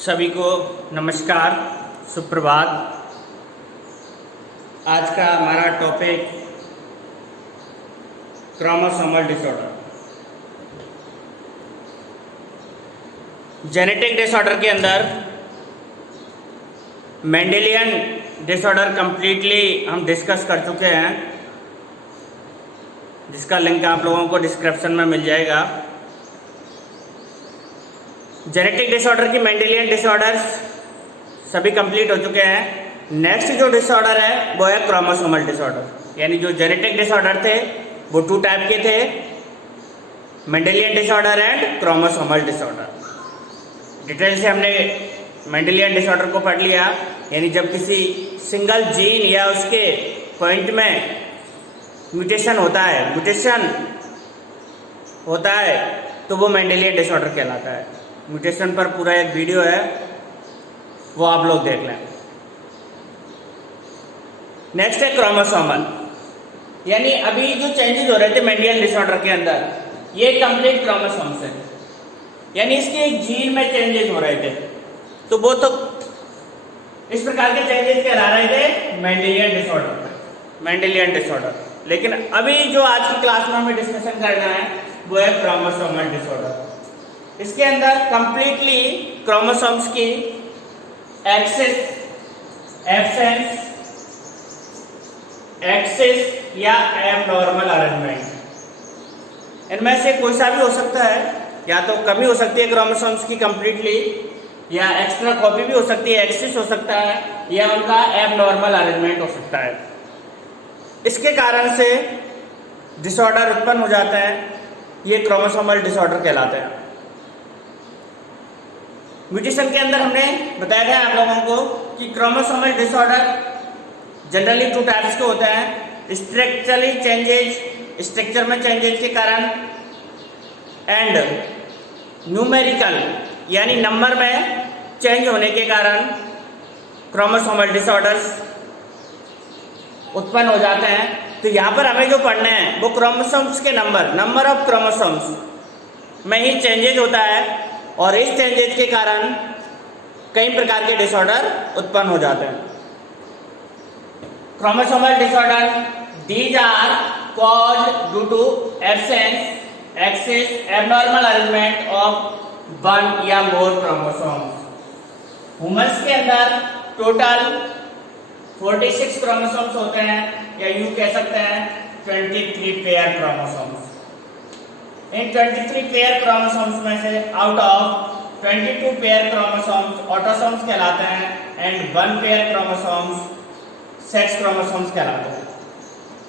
सभी को नमस्कार, सुप्रभात। आज का हमारा topic chromosomal disorder. Genetic disorder के अंदर मेंडेलियन डिसऑर्डर कंप्लीटली हम डिस्कस कर चुके हैं, जिसका लिंक आप लोगों को डिस्क्रिप्शन में मिल जाएगा। जेनेटिक डिसऑर्डर की मेंडेलियन डिसऑर्डर्स सभी कंप्लीट हो चुके हैं। नेक्स्ट जो डिसऑर्डर है वो है क्रोमोसोमल डिसऑर्डर। यानी जो जेनेटिक डिसऑर्डर थे वो 2 टाइप के थे, Mendelian disorder and chromosomal disorder. Detail से हमने मेंडेलियन डिसऑर्डर को पढ़ लिया। यानी जब किसी सिंगल जीन या उसके पॉइंट में म्यूटेशन होता है तो वो मेंडेलियन डिसऑर्डर कहलाता है। म्यूटेशन पर पूरा एक वीडियो है, वो आप लोग देख लें। नेक्स्ट है क्रोमोसोमल। यानी अभी जो चेंजेस हो रहे थे मेंडेलियन डिसऑर्डर के अंदर, ये कंप्लीट क्रोमोसोम्स है। यानी इसके एक जीन में चेंजेस हो रहे थे, तो वो तो इस प्रकार के चेंजेस कहला रहे थे मेंडेलियन डिसऑर्डर। लेकिन अभी जो आज की क्लास में हमें डिस्कशन करना है वो है क्रोमोसोमल डिसऑर्डर। इसके अंदर कंप्लीटली क्रोमोसोम्स की एक्सिस, एब्सेंस, एक्सिस या एबनॉर्मल अरेंजमेंट, इनमें से कोई सा भी हो सकता है। या तो कमी हो सकती है क्रोमोसोम्स की कंप्लीटली, या एक्स्ट्रा कॉपी भी हो सकती है, एक्सिस हो सकता है, या उनका एबनॉर्मल अरेंजमेंट हो सकता है। इसके कारण से डिसऑर्डर उत्पन्न हो जाता है, ये क्रोमोसोमल डिसऑर्डर कहलाते हैं। म्यूटेशन के अंदर हमने बताया था आप लोगों को कि क्रोमोसोमल डिसऑर्डर जनरली 2 टाइप्स के होते हैं। स्ट्रक्चरली चेंजेस, स्ट्रक्चर में चेंजेस के कारण, एंड न्यूमेरिकल यानी नंबर में चेंज होने के कारण क्रोमोसोमल डिसऑर्डर्स उत्पन्न हो जाते हैं। तो यहाँ पर हमें जो पढ़ना है वो क्रोमोसोम्स के नंबर ऑफ क्रोमोसोम्स में ही चेंजेस होता है, और इस चेंजेस के कारण कई प्रकार के डिसऑर्डर उत्पन्न हो जाते हैं। Chromosomal disorder these are caused due to absence, excess, abnormal arrangement of 1 या मोर क्रोमोसोम्स। ह्यूमंस के अंदर टोटल 46 क्रोमोसोम्स होते हैं, या यूं कह सकते हैं 23 पेयर क्रोमोसोम्स। इन 23 पेयर क्रोमोसोम्स में से out of 22 pair chromosomes autosomes कहलाते हैं, and 1 pair chromosomes sex chromosomes कहलाते हैं।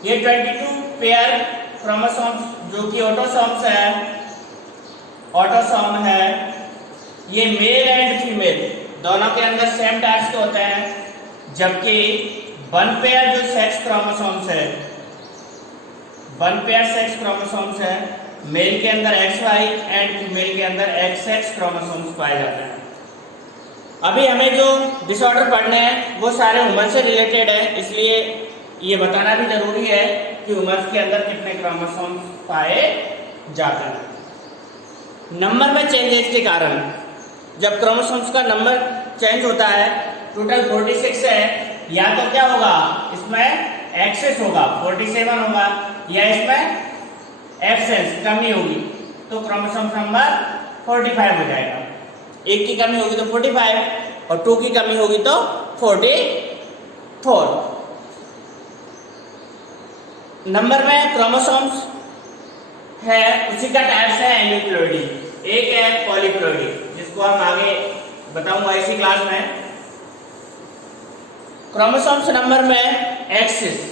ये 22 पेयर क्रोमोसोम्स जो कि ऑटोसोम है, ये मेल एंड फीमेल दोनों के अंदर सेम टाइप्स के होते हैं, जबकि 1 पेयर जो सेक्स क्रोमोसोम्स है, 1 पेयर सेक्स क्रोमोसोम्स है, मेल के अंदर XY एंड फीमेल के अंदर XX क्रोमोसोम्स पाए जाते हैं। अभी हमें जो डिसऑर्डर पढ़ने हैं वो सारे ह्यूमन से रिलेटेड है, इसलिए ये बताना भी जरूरी है कि ह्यूमन के अंदर कितने क्रोमोसोम्स पाए जाते हैं। नंबर में चेंजेस के कारण जब क्रोमोसोम्स का नंबर चेंज होता है, टोटल 46 है, या तो क्या होगा, इसमें एक्सेस होगा 47 होगा, या इसमें एब्सेंस कमी होगी, तो क्रोमोसोम नंबर 45 हो जाएगा। 1 की कमी होगी तो 45, और 2 की कमी होगी तो 44। नंबर में क्रोमोसोम्स है, उसी का टाइप्स है एन्यूक्लियोइडी, एक है पॉलीप्लॉइडी, जिसको हम आगे बताऊंगा इसी क्लास में। क्रोमोसोम्स नंबर में एक्सिस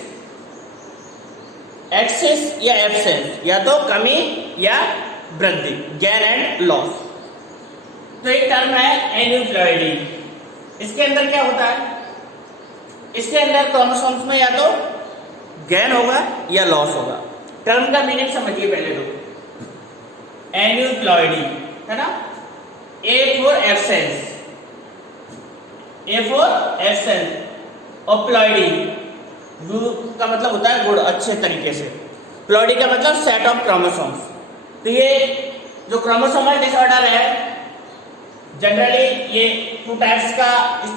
या एब्सेंस, या तो कमी या वृद्धि, गेन एंड लॉस। तो एक टर्म है एन्यूक्लियोइडी। इसके अंदर क्या होता है, इसके अंदर क्रोमोसोम्स में या तो गेन होगा या लॉस होगा। टर्म का मीनिंग समझिए पहले तो। एन्यूक्लियोइडी है ना, ए फॉर एब्सेंस, और प्लॉइडी, यू का मतलब होता है गुड, अच्छे तरीके से। प्लॉइडी का मतलब सेट ऑफ क्रोमोसोम्स। तो ये जो क्रोमोसोमल डिसऑर्डर है जनरली ये 2 टाइप्स का इस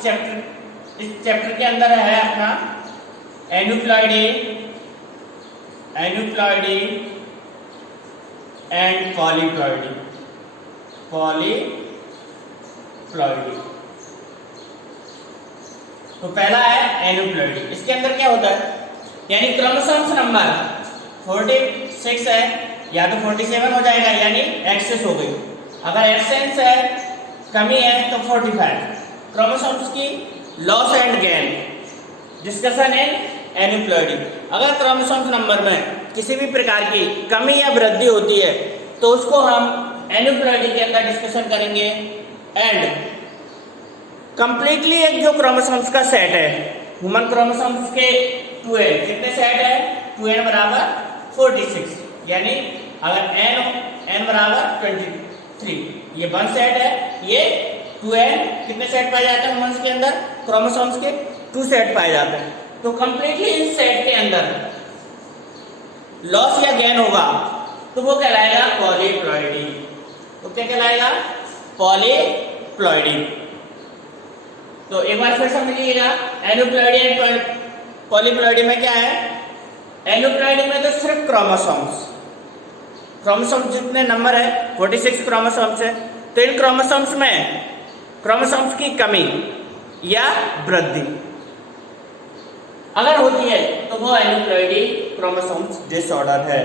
चैप्टर के अंदर है अपना एन्यूप्लॉइडी एंड पॉलीप्लॉइडी। तो पहला है एन्यूप्लॉइडी। इसके अंदर क्या होता है, यानी क्रोमोसोम्स नंबर 46 है या तो 47 हो जाएगा, यानी एक्सेस हो गई। अगर एब्सेंस है, कमी है, तो 45। क्रोमोसोम्स की loss and gain, discussion in aneuploidy. अगर क्रोमोसोम्स नंबर में किसी भी प्रकार की कमी या वृद्धि होती है तो उसको हम एन्यूप्लॉइडी के अंदर डिस्कशन करेंगे। एंड कंप्लीटली एक जो क्रोमोसोम्स का सेट है, ह्यूमन क्रोमोसोम्स के 2n कितने सेट है, 2n बराबर 46, यानी अगर n बराबर 23, ये 1 सेट है, ये 2n कितने सेट पाए जाते हैं ह्यूमन्स के अंदर, क्रोमोसोम्स के 2 सेट पाए जाते हैं। तो कंप्लीटली इस सेट के अंदर लॉस या गेन होगा तो वो कहलाएगा पॉलीप्लॉइडी। तो क्या कहलाएगा, पॉलीप्लॉइडी। तो एक बार फिर समझिएगा, एन्यूप्लॉइडी एंड पॉलीप्लॉइडी में क्या है। एन्यूप्लॉइडी में तो सिर्फ क्रोमोसोम्स जितने नंबर है 46 क्रोमोसोम्स है, तो इन क्रोमोसोम्स में क्रोमोसोम्स की कमी या वृद्धि अगर होती है तो वो एन्यूप्लॉइडी क्रोमोसोम्स डिसऑर्डर है।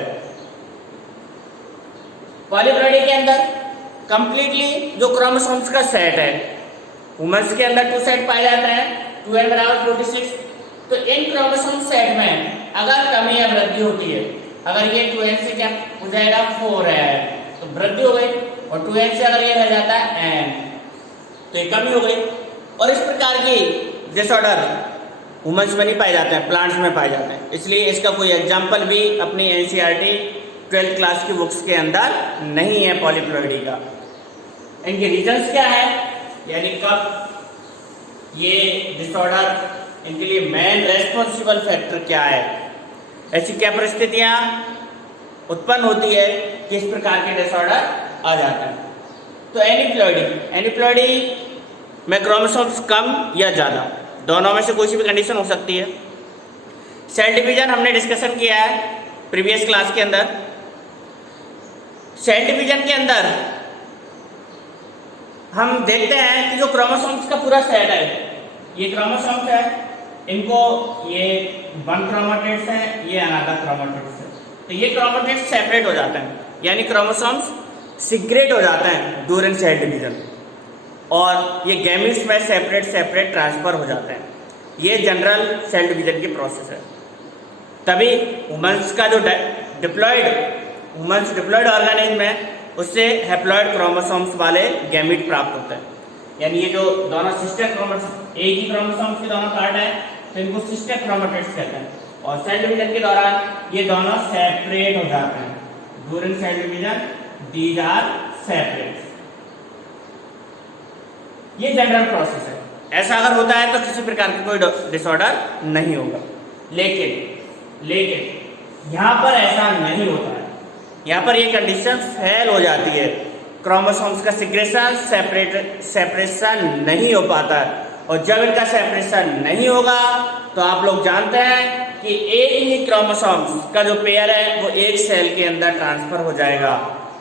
पॉलीप्लॉइडी के अंदर कंप्लीटली जो क्रोमोसोम्स का सेट है, वुमेन्स के अंदर 2 सेट पाए जाते हैं, 2n बराबर 46। तो इन क्रोमोसोम सेट में अगर कमी या वृद्धि होती है, अगर ये 2n से क्या हो जाएगा 4 है तो वृद्धि हो गई, और 2n से अगर ये रह जाता है n तो ये कमी हो गई। और इस प्रकार की डिसऑर्डर वुमेन्स में नहीं पाए जाते हैं, प्लांट्स में पाए जाते हैं। इसलिए इसका कोई एग्जाम्पल भी अपनी NCERT 12th क्लास की बुक्स के अंदर नहीं है पॉलीप्लॉइडी का। इनके रीजंस क्या है, यानी कब ये डिसऑर्डर, इनके लिए मेन रेस्पॉन्सिबल फैक्टर क्या है, ऐसी क्या परिस्थितियां उत्पन्न होती है कि इस प्रकार के डिसऑर्डर आ जाते हैं। तो एन्यूप्लॉइडी में क्रोमोसोम्स कम या ज़्यादा, दोनों में से कोई सी भी कंडीशन हो सकती है। सेल डिवीजन हमने डिस्कशन किया है प्रीवियस क्लास के अंदर। सेल डिवीजन के अंदर हम देखते हैं कि जो क्रोमोसोम्स का पूरा सेट है, ये क्रोमोसोम्स है, इनको ये 1 क्रोमेटिड्स है, ये अनदर क्रोमेटिड्स है। तो ये क्रोमेटिड्स सेपरेट हो जाते हैं, यानी क्रोमोसोम्स सीक्रेट हो जाते हैं ड्यूरिंग सेल डिवीजन, और ये गैमीट्स में सेपरेट ट्रांसफर हो जाते हैं। ये जनरल सेल डिवीजन की प्रोसेस है। तभी वुमेन्स का जो डिप्लॉयड ऑर्गेनिज्म है उससे हैप्लॉयड क्रोमोसोम्स वाले गैमीट प्राप्त होते हैं। यानी ये जो दोनों सिस्टर क्रोमोसोम, एक ही क्रोमोसोम्स के दोनों पार्ट है तो इनको सिस्टर क्रोमेटिड्स कहते हैं। और सेल डिवीजन के दौरान ये दोनों सेपरेट हो जाते हैं। During cell division these are separate. ये जनरल प्रोसेस है। ऐसा अगर होता है तो किसी प्रकार का कोई डिसऑर्डर नहीं होगा। लेकिन यहाँ पर ऐसा नहीं होता है। यहाँ पर ये कंडीशन फेल हो जाती है, क्रोमोसोम्स का सेपरेशन नहीं हो पाता है। और जब इनका सेपरेशन नहीं होगा तो आप लोग जानते हैं कि एक ही क्रोमोसोम्स का जो पेयर है वो एक सेल के अंदर ट्रांसफर हो जाएगा,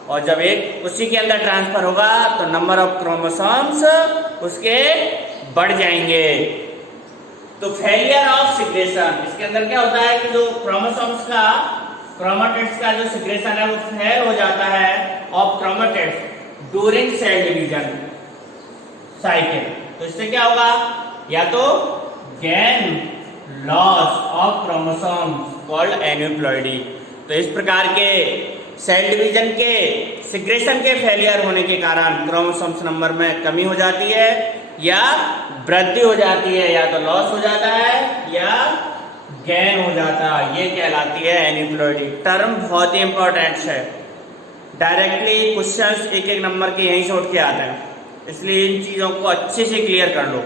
और जब एक उसी के अंदर ट्रांसफर होगा तो नंबर ऑफ क्रोमोसोम्स उसके बढ़ जाएंगे। तो फेलियर ऑफ सिग्रेशन, इसके अंदर क्या होता है कि जो क्रोमेटिड्स का जो सिग्रेशन है वो फेल हो जाता है of chromatids during cell division cycle. तो इससे क्या होगा, या तो gain loss of chromosomes called aneuploidy. तो इस प्रकार के सेल डिवीजन के सिग्रेशन के फेलियर होने के कारण क्रोमोसोम्स नंबर में कमी हो जाती है या वृद्धि हो जाती है, या तो लॉस हो जाता है या गेन हो जाता है। ये कहलाती है एन्यूप्लॉइडी। टर्म बहुत ही इंपॉर्टेंट है, डायरेक्टली क्वेश्चंस एक नंबर के यहीं से उठ के आते हैं, इसलिए इन चीज़ों को अच्छे से क्लियर कर लो।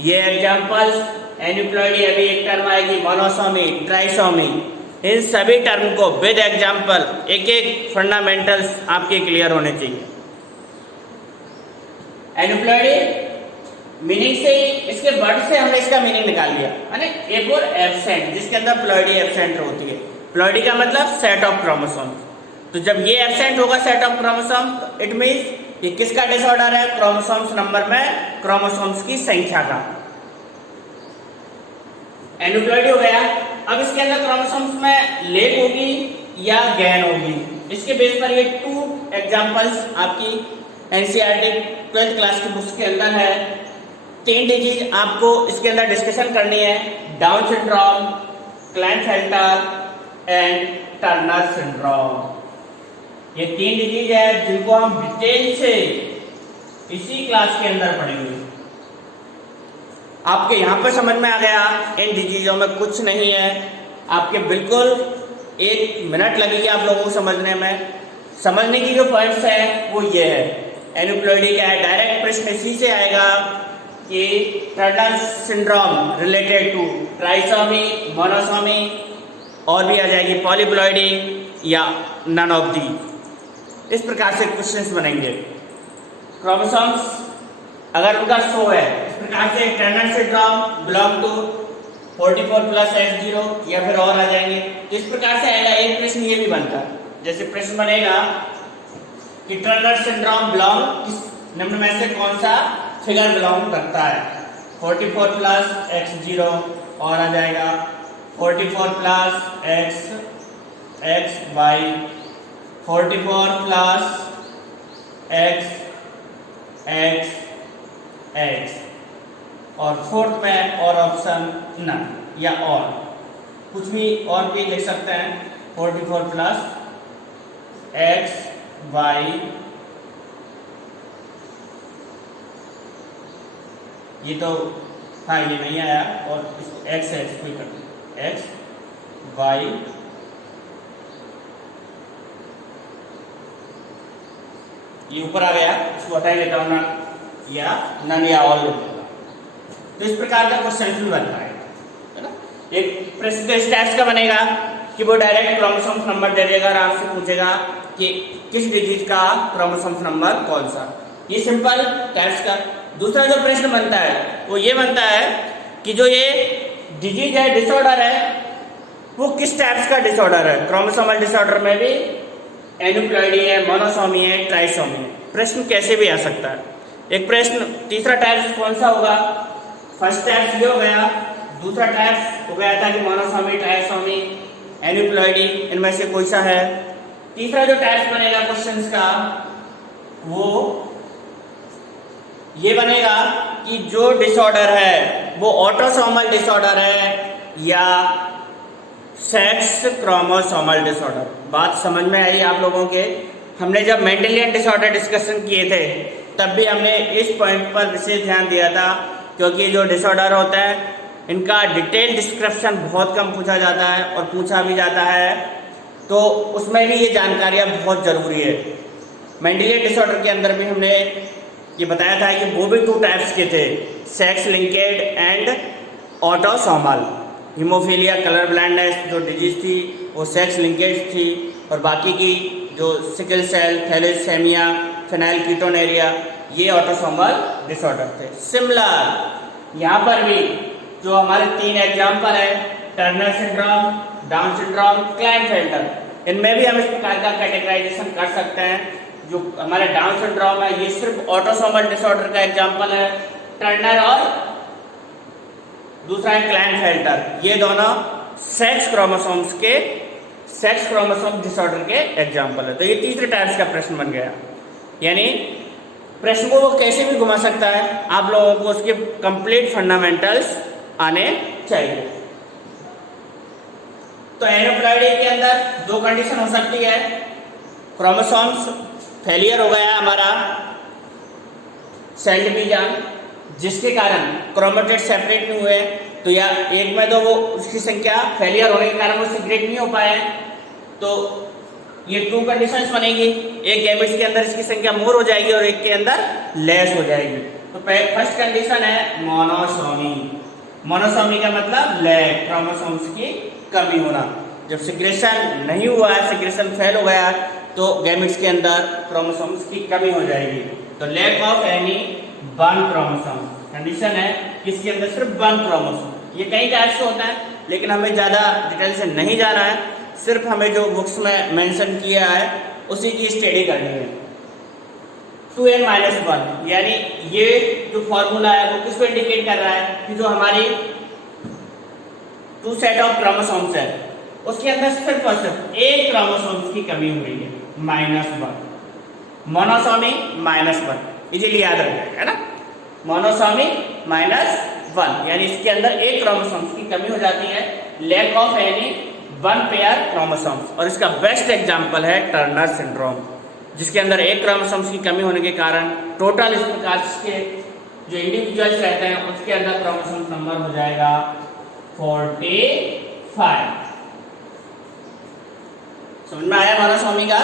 ये एग्जाम्पल्स एन्यूप्लॉइडी, अभी एक टर्म आएगी मोनोसोमी, ट्राइसोमी, इन सभी टर्म को विद एग्जाम्पल एक फंडामेंटल्स आपके क्लियर होने चाहिए। एनुप्लॉइडी मीनिंग से ही, इसके वर्ड से हमने इसका मीनिंग निकाल लिया, है ना। एक और एब्सेंट, जिसके अंदर प्लॉइडी एब्सेंट होती है। प्लॉइडी का मतलब सेट ऑफ क्रोमोसोम्स। तो जब ये एब्सेंट होगा set of chromosomes, it means ये किसका डिसऑर्डर है? क्रोमोसोम्स नंबर में क्रोमोसोम्स की संख्या का। एनुप्लॉइडी हो गया। अब इसके अंदर क्रोमोसोम्स में लेग होगी या गैन होगी, इसके बेस पर ये 2 एग्जांपल्स आपकी एनसीईआरटी 12th क्लास की बुक्स के अंदर है। 3 डिजीज आपको इसके अंदर डिस्कशन करनी है, down syndrome, Klinefelter and Turner syndrome. ये 3 डिजीज है जिनको हम डिटेल से इसी क्लास के अंदर पढ़ेंगे। आपके यहाँ पर समझ में आ गया, इन डिजीजों में कुछ नहीं है, आपके बिल्कुल 1 मिनट लगेगी आप लोगों को समझने में। समझने की जो पॉइंट्स है वो ये है, एनुप्लॉइडी क्या है, डायरेक्ट प्रश्न इसी से आएगा कि Turner syndrome related to trisomy, monosomy, और भी आ जाएगी पॉलीप्लॉइडी या नन ऑफ दी। इस प्रकार से क्वेश्चंस बनेंगे। क्रोमोसोम्स अगर उनका शो है इस प्रकार से, Turner syndrome belong to 44+X0 या फिर और आ जाएंगे, तो इस प्रकार से आएगा। एक प्रश्न ये भी बनता है, जैसे प्रश्न बनेगा कि टर्नर सिंड्रोम बिलोंग, किस निम्न में से कौन सा फिगर बिलोंग करता है? 44+X0 और आ जाएगा 44+XY, 44+XX, और फोर्थ में और ऑप्शन नन या और कुछ भी और भी लिख सकते हैं। 44+XY, ये तो हाँ ये नहीं आया, और इसको X है, इसको ही करते हैं XY, ये ऊपर आ गया, इसको हटा लेता हूँ, नन या नन या ऑल लिख देगा। तो इस प्रकार का क्वेश्चन भी बनता है ना। एक प्रश्न इस टाइप का बनेगा कि वो डायरेक्ट क्रोमोसोम्स नंबर दे देगा और आपसे पूछेगा कि किस डिजीज का क्रोमोसोम्स नंबर कौन सा। ये सिंपल टाइप्स का। दूसरा जो प्रश्न बनता है वो ये बनता है कि जो ये डिजीज है, डिसऑर्डर है, वो किस टाइप्स का डिसऑर्डर है। क्रोमोसोमल डिसऑर्डर में भी एनुप्लॉइडी है, मोनोसोमी है, ट्राइसोमी है। प्रश्न कैसे भी आ सकता है। एक प्रश्न तीसरा टाइप कौन सा होगा? फर्स्ट टाइप ये हो गया, दूसरा टाइप हो गया था कि मोनोसोमी, ट्राइसोमी, एनुप्लॉइडी, इनमें से कोई सा है। तीसरा जो टाइप बनेगा क्वेश्चंस का वो ये बनेगा कि जो डिसऑर्डर है वो ऑटोसोमल डिसऑर्डर है या सेक्स क्रोमोसोमल डिसऑर्डर। बात समझ में आई आप लोगों के? हमने जब मेंडेलियन डिसऑर्डर डिस्कशन किए थे तब भी हमने इस पॉइंट पर विशेष ध्यान दिया था, क्योंकि जो डिसऑर्डर होता है इनका डिटेल डिस्क्रिप्शन बहुत कम पूछा जाता है और पूछा भी जाता है, तो उसमें भी ये जानकारियाँ बहुत ज़रूरी है। मेंडेलियन डिसऑर्डर के अंदर भी हमने ये बताया था कि वो भी 2 टाइप्स के थे, sex linked and autosomal. Haemophilia, colour blindness जो डिजीज थी वो सेक्स लिंकेज थी, और बाकी की जो सिकल सेल, थैलेसेमिया, फेनाइलकीटोनेरिया, ये ऑटोसोमल डिसऑर्डर थे। सिमिलर यहाँ पर भी जो हमारे 3 एग्जाम्पल है, Turner syndrome, down syndrome, Klinefelter, इनमें भी हम इस प्रकार का कैटेगराइजेशन कर सकते हैं। जो हमारे डाउन सिंड्रोम है ये सिर्फ ऑटोसोमल डिसऑर्डर का एग्जाम्पल है, टर्नर और दूसरा है क्लाइनफेल्टर, ये दोनों सेक्स क्रोमोसोम डिसऑर्डर के एग्जाम्पल है। तो ये तीसरे टाइप्स का प्रश्न बन गया। यानी प्रश्न को वो कैसे भी घुमा सकता है, आप लोगों को उसके कंप्लीट फंडामेंटल्स आने चाहिए। तो एनुप्लॉइडी के अंदर 2 कंडीशन हो सकती है। क्रोमोसोम्स फेलियर हो गया हमारा सेल डिवीजन, जिसके कारण क्रोमेटिड सेपरेट नहीं हुए, तो या एक में तो वो उसकी संख्या फेलियर होने के कारण वो सेपरेट नहीं हो पाए, तो ये 2 कंडीशंस बनेगी। एक गैमेट्स के अंदर इसकी संख्या मोर हो जाएगी और एक के अंदर लेस हो जाएगी। तो फर्स्ट कंडीशन है मोनोसोमी। मोनोसोमी का मतलब लैक, क्रोमोसोम्स की कमी होना। जब सिक्रेशन नहीं हुआ है, सिक्रेशन फेल हो गया, तो गैमेट्स के अंदर क्रोमोसोम्स की कमी हो जाएगी। तो lack of any one chromosome. Condition है किसके अंदर सिर्फ वन क्रोमोसोम। ये कई टाइप से होता है, लेकिन हमें ज़्यादा डिटेल से नहीं जाना है, सिर्फ हमें जो बुक्स में मेंशन किया है उसी की स्टडी करनी है। 2n-1 यानी ये जो फॉर्मूला है वो किसको इंडिकेट कर रहा है कि जो हमारी 2 सेट ऑफ क्रोमोसोम्स है उसके अंदर सिर्फ और सिर्फ एक क्रोमोसोम्स की कमी हुई है, -1। मोनोसोमी -1 इजीली याद रख जाएगा, है ना। मोनोसोमी -1 यानी इसके अंदर एक क्रोमोसोम्स की कमी हो जाती है, lack of any one pair chromosomes. और इसका बेस्ट एग्जांपल है टर्नर सिंड्रोम, जिसके अंदर एक क्रोमोसोम्स की कमी होने के कारण टोटल इस प्रकार के जो इंडिविजुअल्स रहते हैं उसके अंदर क्रोमोसोम्स नंबर हो जाएगा 45। समझ में आया मोनोसोमी का।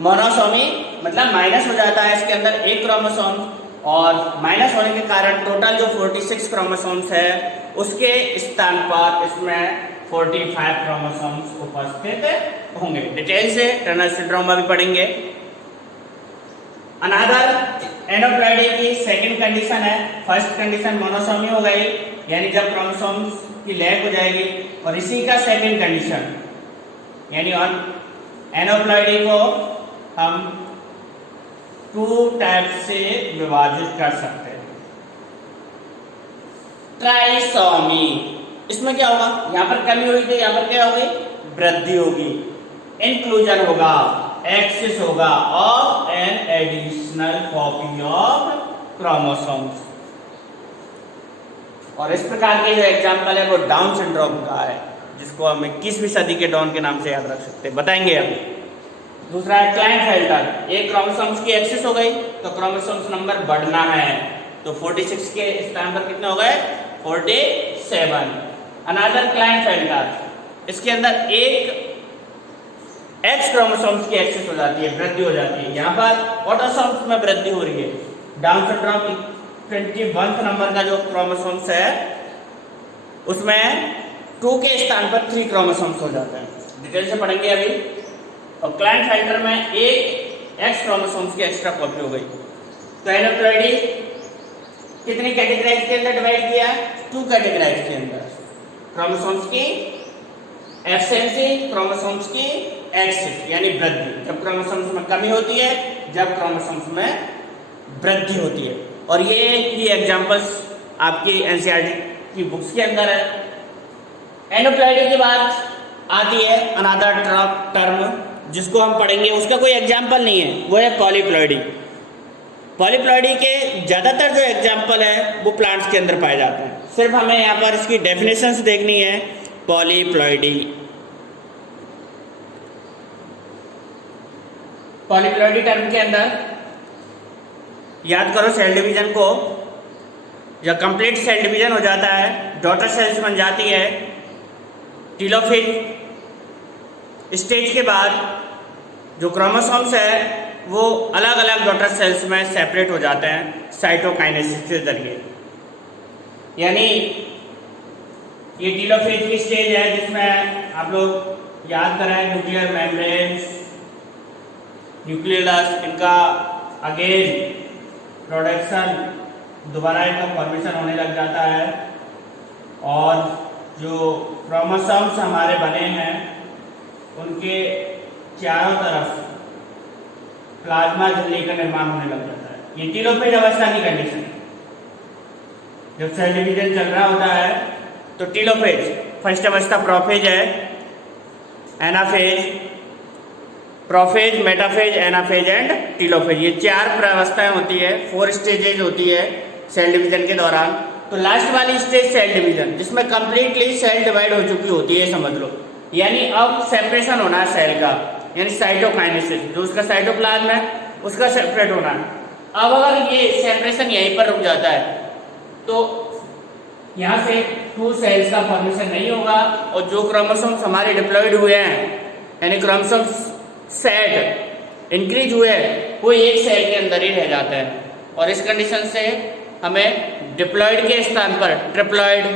मोनोसोमी मतलब माइनस हो जाता है इसके अंदर एक क्रोमोसोम, और माइनस होने के कारण टोटल जो 46 क्रोमोसोम्स है उसके स्थान पर इसमें 45 क्रोमोसोम्स उपस्थित होंगे। डिटेल से टर्नर सिंड्रोम में भी पढ़ेंगे। अनदर एनोप्लॉइडी की सेकंड कंडीशन है, फर्स्ट कंडीशन मोनोसोमी हो गई यानी जब क्रोमोसोम्स की लैक हो जाएगी, और इसी का सेकंड कंडीशन यानी एनोप्लॉइडी को हम 2 टाइप से विभाजित कर सकते हैं। ट्राइसोमी, इसमें क्या होगा, यहाँ पर कमी हुई थी, यहाँ पर क्या होगी, वृद्धि होगी। इंक्लूजन होगा, एक्सेस होगा of an additional copy of chromosomes. और इस प्रकार के जो एग्जाम्पल है वो डाउन सिंड्रोम का है, जिसको हम 21वीं सदी के डॉन के नाम से याद रख सकते हैं, बताएंगे हम। दूसरा है क्लाइनफेल्टर, एक क्रोमोसोम्स की एक्सेस हो गई तो क्रोमोसोम्स नंबर बढ़ना है, तो 46 के स्थान पर कितने हो गए, 47। अनदर क्लाइनफेल्टर, इसके अंदर एक एक्स क्रोमोसोम्स की एक्सेस हो जाती है, वृद्धि हो जाती है, यहाँ पर ऑटोसोम्स में वृद्धि हो रही है। डाउन सिंड्रोम 21 नंबर का जो क्रोमोसोम्स है उसमें 2 के स्थान पर 3 क्रोमोसोम्स हो जाते हैं, डिटेल से पढ़ेंगे अभी। और क्लाइनफेल्टर में एक एक्स क्रोमोसोम्स की एक्स्ट्रा कॉपी हो गई। तो एनोप्लॉइडी कितनी कैटेगराइज के अंदर डिवाइड किया, 2 कैटेगराइज के अंदर, क्रोमोसोम्स की एब्सेंसी, क्रोमोसोम्स की एक्सेस यानी वृद्धि, जब क्रोमोसोम्स में कमी होती है, जब क्रोमोसोम्स में वृद्धि होती है। और ये ही एग्जांपल्स आपकी एनसीईआरटी की बुक्स के अंदर है। एनोप्लॉइडी की बात आती है अनदर टर्म जिसको हम पढ़ेंगे, उसका कोई एग्जाम्पल नहीं है, वो है पॉलीप्लॉइडी। पॉलीप्लॉइडी के ज़्यादातर जो एग्जाम्पल है वो प्लांट्स के अंदर पाए जाते हैं। सिर्फ हमें यहाँ पर इसकी डेफिनेशंस देखनी है। पॉलीप्लॉइडी, पॉलीप्लॉइडी टर्म के अंदर याद करो सेल डिवीजन को, जब कंप्लीट सेल डिवीजन हो जाता है, डॉटर सेल्स बन जाती है, टेलोफेज स्टेज के बाद जो क्रोमोसोम्स है वो अलग अलग डॉटर सेल्स में सेपरेट हो जाते हैं साइटोकाइनेसिस के जरिए। यानी ये टेलोफेज की स्टेज है जिसमें आप लोग याद करें न्यूक्लियर मेम्ब्रेन्स, न्यूक्लियस, इनका अगेन प्रोडक्शन, दोबारा इनका फॉर्मेशन होने लग जाता है, और जो क्रोमोसोम्स हमारे बने हैं उनके चारों तरफ प्लाज्मा झिल्ली का निर्माण होने लग जाता है। ये टेलोफेज अवस्था की कंडीशन है। जब सेल डिवीजन चल रहा होता है तो टेलोफेज, फर्स्ट अवस्था प्रोफेज है, anaphase, prophase, metaphase, anaphase and telophase, ये 4 अवस्थाएं होती है, 4 स्टेजेज होती है सेल डिवीजन के दौरान। तो लास्ट वाली स्टेज सेल डिवीजन, जिसमें कंप्लीटली सेल डिवाइड हो चुकी होती है, समझ लो, यानी अब सेपरेशन होना है सेल का, यानी साइटोकाइनेसिस, जो उसका साइटोप्लाज्म है उसका सेपरेट होना है। अब अगर ये सेपरेशन यहीं पर रुक जाता है तो यहाँ से 2 सेल्स का फॉर्मेशन नहीं होगा, और जो क्रोमोसोम्स हमारे डिप्लॉयड हुए हैं यानी क्रोमोसोम्स सेट इंक्रीज हुए वो एक सेल के अंदर ही रह जाता है। और इस कंडीशन से हमें डिप्लॉयड के स्थान पर ट्रिप्लॉयड,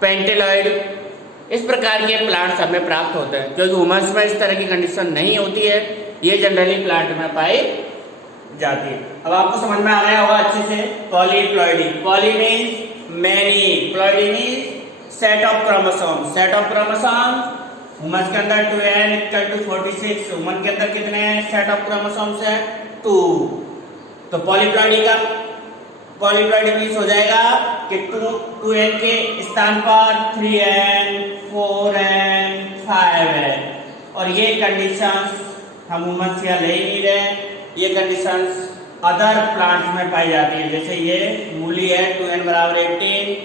पेंटेलॉयड, इस प्रकार के प्लांट्स हमें प्राप्त होते हैं, क्योंकि ह्यूमन्स में इस तरह की कंडीशन नहीं होती है, ये जनरली प्लांट में पाई जाती है। अब आपको समझ में आ गया होगा अच्छे से। Polyploidy, poly means many, ploidy means set of chromosome. Set of chromosome woman के अंदर 2n इक्वल टू 46, वुमन के अंदर कितने हैं सेट ऑफ क्रोमोसोम्स है 2। तो पॉलीप्लॉइडी का पॉलीप्लॉइडी मीन्स हो जाएगा कि 2n के स्थान पर 3n 4n 5n, और ये कंडीशंस हम वुमन या ले ही नहीं रहे, ये कंडीशंस अदर प्लांट्स में पाई जाती है। जैसे ये मूली है 2n बराबर 18,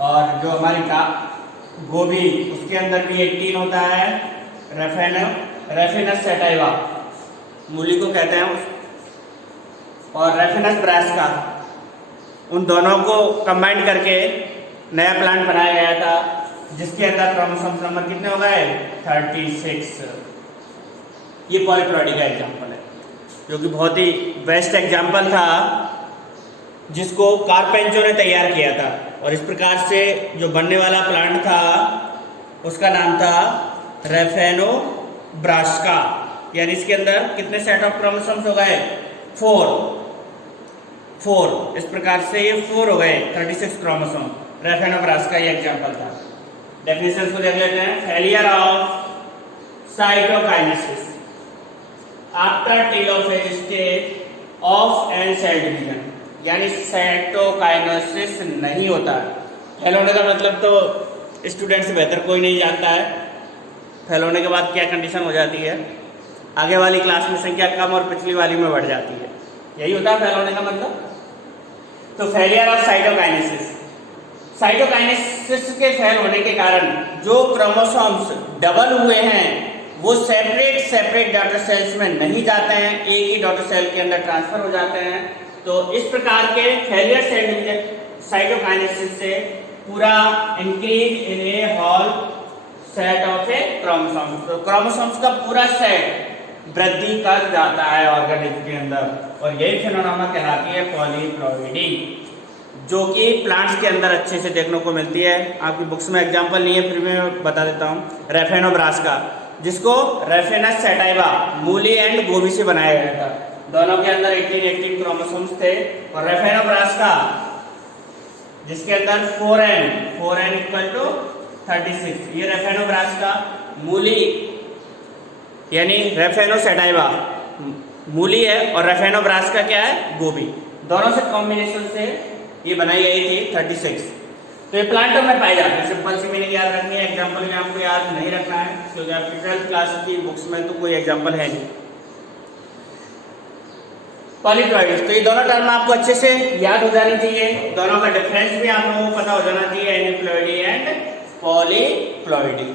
और जो हमारी का गोभी उसके अंदर भी 18 होता है। रेफिनस सैटाइवा मूली को कहते हैं, और रेफिनस ब्रासिका, उन दोनों को कंबाइन करके नया प्लांट बनाया गया था, जिसके अंदर क्रोमोसोम नंबर कितने हो गए 36। ये पॉलीप्लॉइडी का एग्जाम्पल है, जो कि बहुत ही बेस्ट एग्जाम्पल था, जिसको कार्पेंचो ने तैयार किया था। और इस प्रकार से जो बनने वाला प्लांट था उसका नाम था रेफेनोब्रासिका। यानी इसके अंदर कितने सेट ऑफ क्रोमोसोम्स हो गए 4। इस प्रकार से ये 4 हो गए 36 क्रोमोसोम। रेफेनोब्रासिका ये एग्जाम्पल था। डेफिनेशन को देख लेते हैं। Failure of cytokinesis after telophase stage of an cell division, यानी साइटोकाइनेसिस नहीं होता है। फेल होने का मतलब तो स्टूडेंट से बेहतर कोई नहीं जानता है। फेल होने के बाद क्या कंडीशन हो जाती है, आगे वाली क्लास में संख्या कम और पिछली वाली में बढ़ जाती है, यही होता है फेल होने का मतलब। तो फेलियर ऑफ साइटोकाइनेसिस, साइटोकाइनेसिस के फेल होने के कारण जो क्रोमोसोम्स डबल हुए हैं वो सेपरेट डॉटर सेल्स में नहीं जाते हैं, एक ही डॉटर सेल के अंदर ट्रांसफर हो जाते हैं। तो इस प्रकार के फेलियर सेल डिवीजन साइटोकाइनेसिस से पूरा increase in a whole set of a chromosomes, तो क्रोमोसोम्स का पूरा सेट वृद्धि कर जाता है ऑर्गेनिज्म के अंदर, और यही फिनोमेना कहलाती है पॉलीप्लॉइडी, जो कि प्लांट्स के अंदर अच्छे से देखने को मिलती है। आपकी बुक्स में एग्जांपल नहीं है, फिर भी मैं बता देता हूँ। रेफेनोब्रासिका, जिसको रेफिनस सैटाइवा मूली एंड गोभी से बनाया गया था, दोनों के अंदर 18 क्रोमोसोम्स थे। और रेफेनोब्रासिका जिसके अंदर 4n इक्वल टू 36, ये रेफेनोब्रासिका। मूली यानी रेफेनोसैटाइवा मूली है, और रेफेनोब्रासिका क्या है गोभी, दोनों से कॉम्बिनेशन से ये बनाई गई थी 36। तो ये प्लांटों में पाई जाती है। सिंपल सी मीनिंग याद रखनी है, एग्जाम्पल में आपको याद नहीं रखना है, क्योंकि आपकी 12th क्लास की बुक्स में तो कोई एग्जाम्पल है नहीं। पॉलीप्लॉइडी, तो ये दोनों टर्म आपको अच्छे से याद हो जानी चाहिए, दोनों का डिफरेंस भी आप लोगों को पता हो जाना चाहिए, एन्यूप्लॉइडी एंड पॉलीप्लॉइडी।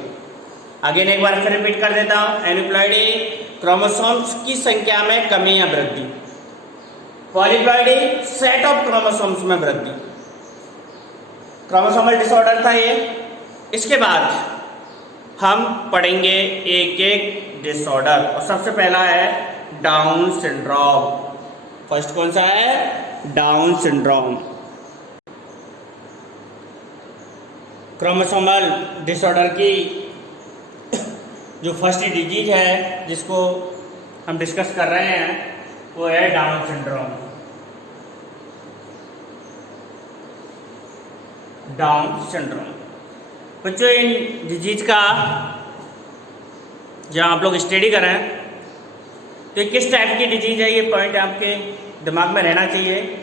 अगेन एक बार फिर रिपीट कर देता हूँ। एन्यूप्लॉइडी क्रोमोसोम्स की संख्या में कमी या वृद्धि, पॉलीप्लॉइडी सेट ऑफ क्रोमोसोम्स में वृद्धि। क्रोमोसोमल डिसऑर्डर था ये। इसके बाद हम पढ़ेंगे एक एक डिसऑर्डर, और सबसे पहला है डाउन सिंड्रोम। फर्स्ट कौन सा है, डाउन सिंड्रोम। क्रोमोसोमल डिसऑर्डर की जो फर्स्ट डिजीज है जिसको हम डिस्कस कर रहे हैं वो है डाउन सिंड्रोम। डाउन सिंड्रोम बच्चों, इन डिजीज का जहाँ आप लोग स्टडी कर रहे हैं तो किस टाइप की डिजीज है, ये पॉइंट आपके दिमाग में रहना चाहिए।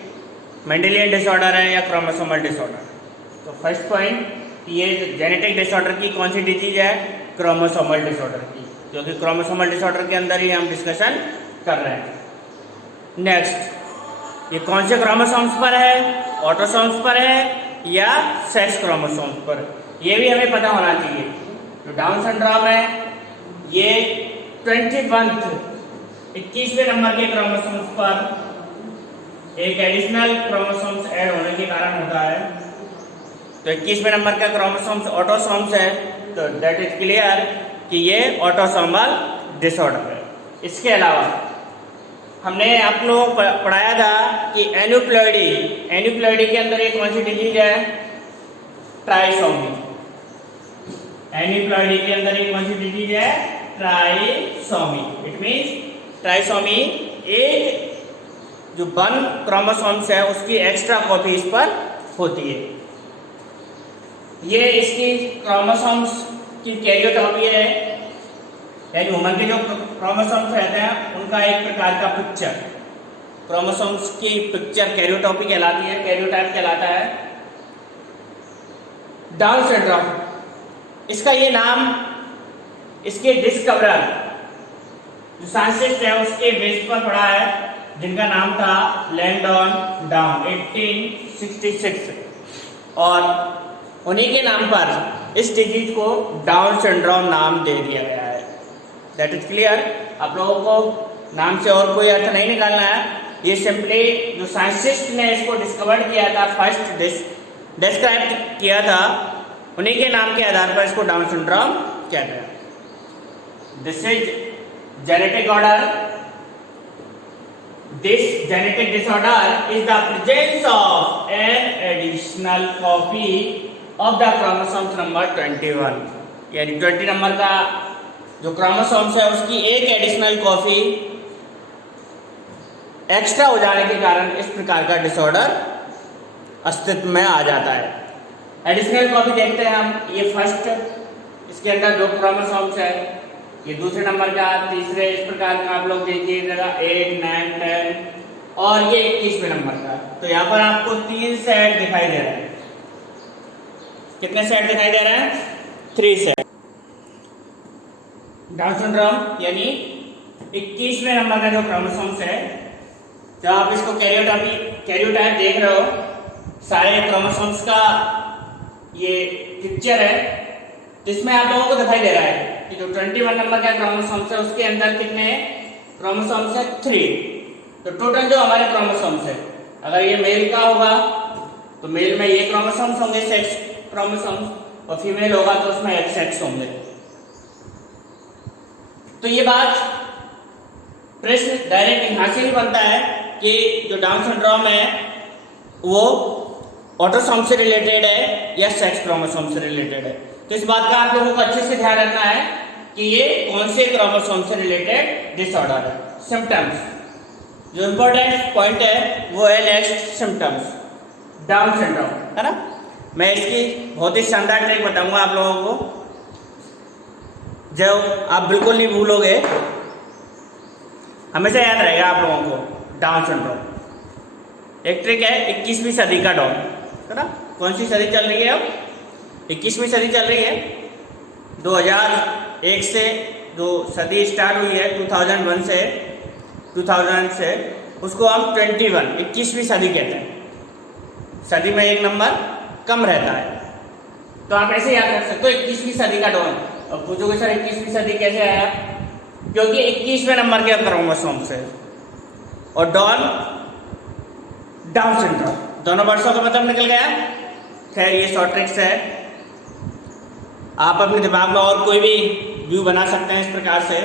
मेंडेलियन डिसऑर्डर है या क्रोमोसोमल डिसऑर्डर। तो फर्स्ट पॉइंट, ये जेनेटिक डिसऑर्डर की कौन सी डिजीज है, क्रोमोसोमल डिसऑर्डर की, क्योंकि क्रोमोसोमल डिसऑर्डर के अंदर ही हम डिस्कशन कर रहे हैं। नेक्स्ट, ये कौन से क्रोमोसोम्स पर है, ऑटोसोम्स पर है या सेक्स क्रोमोसोम्स पर, ये भी हमें पता होना चाहिए। जो डाउन सिंड्रोम है ये 21वें नंबर के क्रोमोसोम्स पर एक एडिशनल क्रोमोसोम्स ऐड होने के कारण होता है। तो 21वें नंबर का क्रोमोसोम्स ऑटोसोम्स है, तो दैट इज क्लियर कि ये ऑटोसोमल डिसऑर्डर है। इसके अलावा हमने आप लोगों को पढ़ाया था कि एन्यूप्लॉइडी के अंदर एक कौन सी डिजीज है, ट्राइसोमी। एन्यूप्लॉइडी के अंदर एक कौन सी डिजीज है, ट्राइसोमी। इट मीन्स ट्राइसोमी एक जो 1 क्रोमोसोम्स है उसकी एक्स्ट्रा कॉपी इस पर होती है। ये इसकी क्रोमोसोम्स की कैरियोटॉपी है, यानी ह्यूमन के जो क्रोमोसोम्स रहते हैं उनका एक प्रकार का पिक्चर, क्रोमोसोम्स की पिक्चर कैरियोटॉपी कहलाती है, कैरियोटाइप कहलाता है। डाउन सिंड्रोम, इसका ये नाम इसके डिस्कवरर जो साइंटिस्ट है उसके बेस पर पड़ा है, जिनका नाम था लैंडन डाउन 1866, और उन्हीं के नाम पर इस डिजीज को डाउन सिंड्रोम नाम दे दिया गया है। That is clear. आप लोगों को नाम से और कोई अर्थ नहीं निकालना है, ये सिंपली जो साइंटिस्ट ने इसको डिस्कवर किया था, फर्स्ट डिस्क्राइब किया था, उन्हीं के नाम के आधार पर इसको डाउन सिंड्रोम कहते हैं। This is genetic order. This genetic disorder is the presence of an additional copy of the chromosomes number 21, यानी 20 नंबर का जो क्रोमोसोम्स है उसकी एक एडिशनल कॉपी एक्स्ट्रा हो जाने के कारण इस प्रकार का डिसऑर्डर अस्तित्व में आ जाता है। एडिशनल कॉपी देखते हैं हम, ये फर्स्ट, इसके अंदर 2 क्रोमोसोम्स है, ये दूसरे नंबर का, तीसरे, इस प्रकार का आप लोग देखिएगा 8, 9, 10 और ये 21वें नंबर का। तो यहाँ पर आपको 3 सेट दिखाई दे रहे हैं। कितने सेट दिखाई दे रहे हैं? 3 सेट। डाउन सिंड्रोम यानी 21वें नंबर का जो क्रोमोसोम्स है, जब आप इसको कैरियोटाइप देख रहे हो, सारे क्रोमोसोम्स का ये पिक्चर है, जिसमें आप लोगों को दिखाई दे रहा है कि जो 21 नंबर का क्रोमोसोम्स है उसके अंदर कितने क्रोमोसोम्स है? 3। तो टोटल जो हमारे क्रोमोसोम्स है, अगर ये मेल का होगा तो मेल में ये क्रोमोसोम्स होंगे, सेक्स क्रोमोसोम्स, और फीमेल होगा तो उसमें एक्स सेक्स होंगे। तो ये बात प्रश्न डायरेक्ट यहां से ही बनता है कि जो डाउन सिंड्रोम है वो ऑटोसोम से रिलेटेड है या सेक्स क्रोमोसोम से रिलेटेड है। तो इस बात का आप लोगों को अच्छे से ध्यान रखना है कि ये कौन से क्रोमोसोम से रिलेटेड डिसऑर्डर है। सिम्टम्स, जो इंपॉर्टेंट पॉइंट है वो है नेक्स्ट सिम्टम्स, डाउन सिंड्रोम, है ना। मैं इसकी बहुत ही शानदार ट्रिक बताऊंगा आप लोगों को, जो आप बिल्कुल नहीं भूलोगे, हमेशा याद रहेगा आप लोगों को। डाउन सिंड्रोम एक ट्रिक है 21वीं सदी का डाउन, है ना। कौन सी सदी चल रही है अब? 21वीं सदी चल रही है। 2001 से जो सदी स्टार्ट हुई है 2001 से 2000 से, उसको हम 21वीं सदी कहते हैं। सदी में एक नंबर कम रहता है, तो आप ऐसे याद रख सकते हो 21वीं सदी का डॉन। अब पूछोगे सर 21वीं सदी कैसे आया? क्योंकि 21वें नंबर के क्रोमोसोम से, और डाउन सिंड्रोम, दोनों वर्षों का मतलब निकल गया। खैर ये शॉर्ट ट्रिक्स है, आप अपने दिमाग में और कोई भी व्यू बना सकते हैं इस प्रकार से,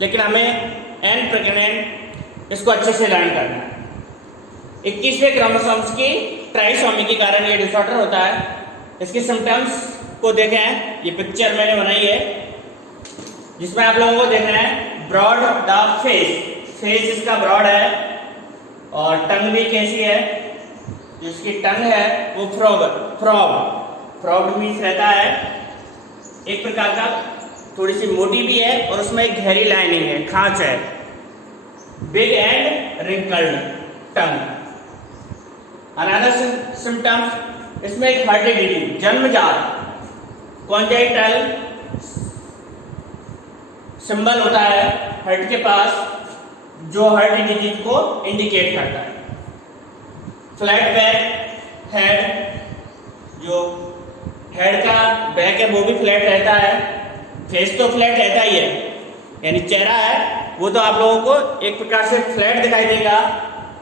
लेकिन हमें एंड प्रेग्नेंट इसको अच्छे से लर्न करना है। 21वें क्रोमोसोम्स की ट्राइसोमी के कारण ये डिसऑर्डर होता है। इसके सिम्टम्स को देखें, ये पिक्चर मैंने बनाई है जिसमें आप लोगों को देखना है ब्रॉड द फेस इसका ब्रॉड है, और टंग भी कैसी है, जिसकी टंग है वो फ्रॉग मीन्स रहता है एक प्रकार का, थोड़ी सी मोटी भी है और उसमें एक गहरी लाइनिंग है, खांच है। Big and wrinkled tongue. Another symptoms, इसमें एक हर्डिडिटी जन्मजात कॉन्जेनिटल सिंबल होता है हर्ट के पास, जो हर्ट डिजीज को इंडिकेट करता है। फ्लैट बैक हेड, जो हेड का बैक है वो भी फ्लैट रहता है। फेस तो फ्लैट रहता ही है, यानी चेहरा है वो तो आप लोगों को एक प्रकार से फ्लैट दिखाई देगा,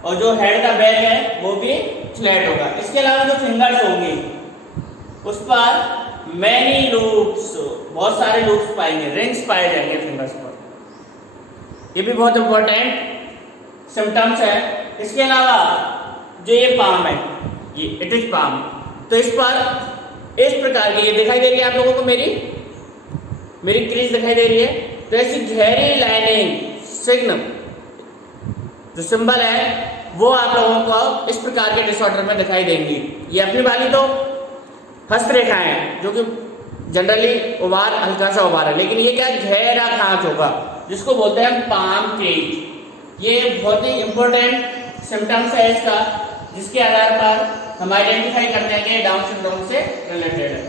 और जो हेड का बैक है वो भी फ्लैट होगा। इसके अलावा जो फिंगर्स होंगे उस पर मैनी लूप्स, बहुत सारे लूप्स पाएंगे, रिंग्स पाए जाएंगे फिंगर्स पर। ये भी बहुत इंपॉर्टेंट सिम्टम्स है। इसके अलावा जो ये पाम है, ये इट इज पाम, तो इस पर इस प्रकार की ये दिखाई दे रही है आप लोगों को, मेरी क्रीज दिखाई दे रही है, तो ऐसी गहरी लाइनिंग सिग्नल जो सिंबल है वो आप लोगों को इस प्रकार के डिसऑर्डर में दिखाई देंगी। ये अपनी वाली तो हस्तरेखाएं हैं जो कि जनरली उभार हल्का सा उभार है, लेकिन ये क्या गहरा खांच होगा जिसको बोलते हैं पाम क्रीज। ये बहुत ही इंपॉर्टेंट सिम्टम्स है इसका, जिसके आधार पर हम आइडेंटिफाई करते हैं कि डाउन सिंड्रोम से रिलेटेड है।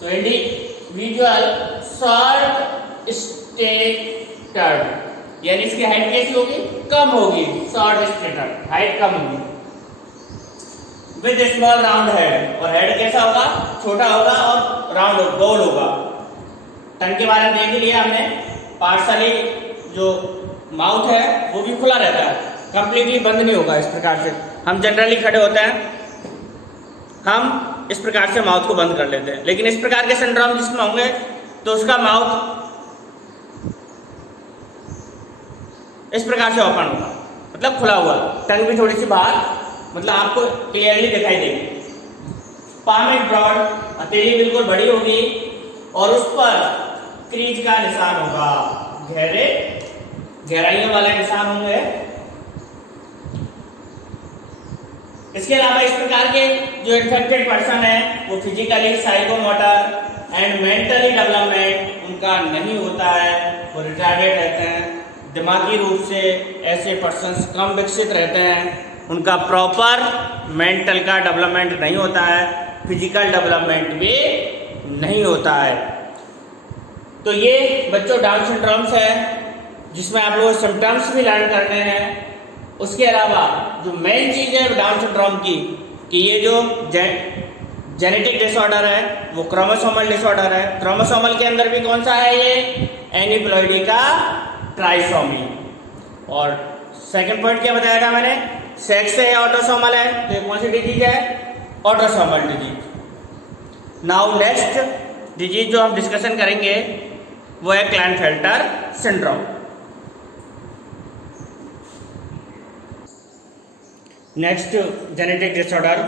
तो इंडिविजुअल शॉर्ट स्टेटर्ड, यानी इसकी हाइट कैसी होगी, कम होगी, शॉर्ट स्टेटर्ड, हाइट कम होगी, विद स्मॉल राउंड हेड, और हेड कैसा होगा, छोटा होगा और राउंड गोल होगा। टंग के बारे में देख ही लिया हमने, पार्शली जो माउथ है वो भी खुला रहता है, कंप्लीटली बंद नहीं होगा। इस प्रकार से हम जनरली खड़े होते हैं, हम इस प्रकार से माउथ को बंद कर लेते हैं, लेकिन इस प्रकार के सिंड्रोम जिसमें होंगे तो उसका माउथ इस प्रकार से ओपन होगा, मतलब खुला हुआ, टंग भी थोड़ी सी बाहर, मतलब आपको क्लियरली दिखाई देगी। पाम इज ब्रॉड, हथेली बिल्कुल बड़ी होगी और उस पर क्रीज का निशान होगा, गहराइयों वाले निशान होंगे। इसके अलावा इस प्रकार के जो इन्फेक्टेड पर्सन है वो physically, psychomotor and mentally development उनका नहीं होता है, वो रिटार्डेड रहते हैं। दिमागी रूप से ऐसे पर्सन्स कम विकसित रहते हैं, उनका प्रॉपर मेंटल का डेवलपमेंट नहीं होता है, फिजिकल डेवलपमेंट भी नहीं होता है। तो ये बच्चों डाउन सिंड्रोम्स है जिसमें आप लोग सिम्टम्स भी लर्न करने हैं। उसके अलावा जो मेन चीज़ है डाउन सिंड्रोम की, कि ये जो जेनेटिक डिसऑर्डर है वो क्रोमोसोमल डिसऑर्डर है। क्रोमोसोमल के अंदर भी कौन सा है, ये एनीप्लॉइडी का ट्राइसोमी। और सेकंड पॉइंट क्या बताया था मैंने, सेक्स है या ऑटोसोमल है, तो ये कौन सी डिजीज है, autosomal disease. Now next disease जो हम डिस्कशन करेंगे वो है Klinefelter syndrome. Next genetic disorder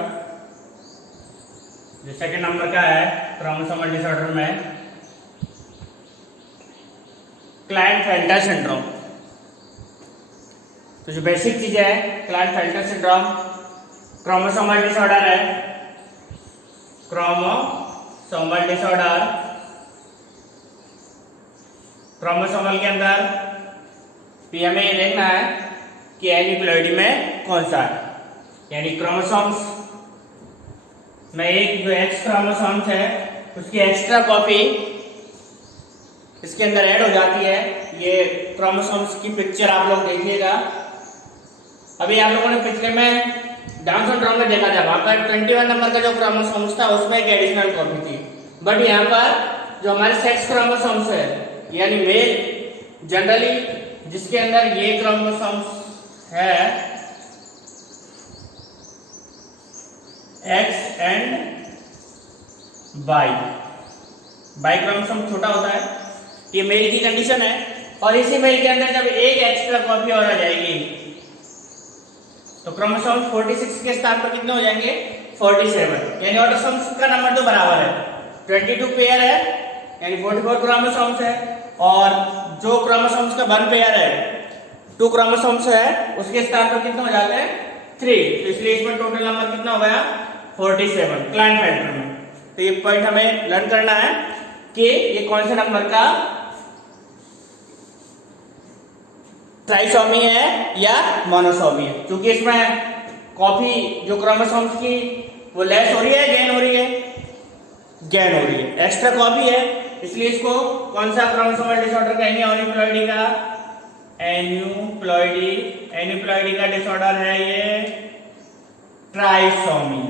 जो सेकंड नंबर का है क्रोमोसोमल डिसऑर्डर में, क्लाइनफेल्टर सिंड्रोम। तो जो बेसिक चीज है क्लाइनफेल्टर सिंड्रोम, क्रोमोसोमल डिसऑर्डर है, क्रोमोसोमल डिसऑर्डर। क्रोमोसोमल के अंदर भी हमें ये देखना है कि एनीप्लॉइडी में कौन सा है, यानी क्रोमोसोम्स में एक जो एक्स क्रोमोसोम्स है उसकी एक्स्ट्रा कॉपी इसके अंदर ऐड हो जाती है। ये क्रोमोसोम्स की पिक्चर आप लोग देखिएगा। अभी आप लोगों ने पिछले में डाउन सिंड्रोम में देखा था, वहां पर 21 नंबर का जो क्रोमोसोम्स था उसमें एक एडिशनल कॉपी थी, बट यहाँ पर जो हमारे सेक्स क्रोमोसोम्स है यानी मेल जनरली जिसके अंदर ये क्रोमोसोम्स है एक्स एंड वाई, क्रोमोसोम छोटा होता है, ये मेल की कंडीशन है। और इसी मेल के अंदर जब एक एक्स्ट्रा कॉपी और आ जाएगी तो क्रोमोसोम 46 के स्थान पर कितने हो जाएंगे, 47, यानी ऑटोसोम्स का नंबर तो बराबर है, 22 पेयर है यानी 44 क्रोमोसोम्स है, और जो क्रोमोसोम्स का 1 पेयर है 2 क्रोमोसोम्स है उसके स्थान पर कितने हो जाते हैं, 3। तो इसलिए इसमें टोटल नंबर कितना हो गया, 47 क्लाइनफेल्टर में। तो ये पॉइंट हमें लर्न करना है कि ये कौन से नंबर का ट्राइसोमी है या मोनोसोमी है, क्योंकि इसमें कॉपी जो क्रोमोसोम्स की वो लेस हो रही है, गेन हो रही है, गेन हो रही है, एक्स्ट्रा कॉपी है, इसलिए इसको कौन सा क्रोमोसोमल डिसऑर्डर कहेंगे, एनीप्लॉइडी का, एनीप्लॉइडी का डिसऑर्डर है ये ट्राइसोमी।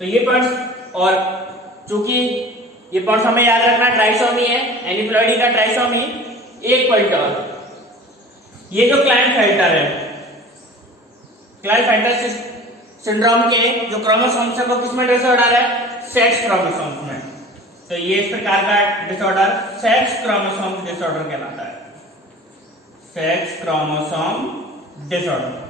तो ये पार्ट्स, और चूंकि ये पार्ट्स हमें याद रखना, ट्राइसोमी है, एनीप्लॉइडी का ट्राइसोमी। एक पॉइंट और, ये जो क्लाइनफेल्टर है, क्लाइनफेल्टर सिंड्रोम के जो क्रोमोसोम्स है वो किसमें डिसऑर्डर है, सेक्स क्रोमोसोम्स में। तो ये इस प्रकार का डिसऑर्डर सेक्स क्रोमोसोम डिसऑर्डर कहलाता है, सेक्स क्रोमोसोम डिसऑर्डर।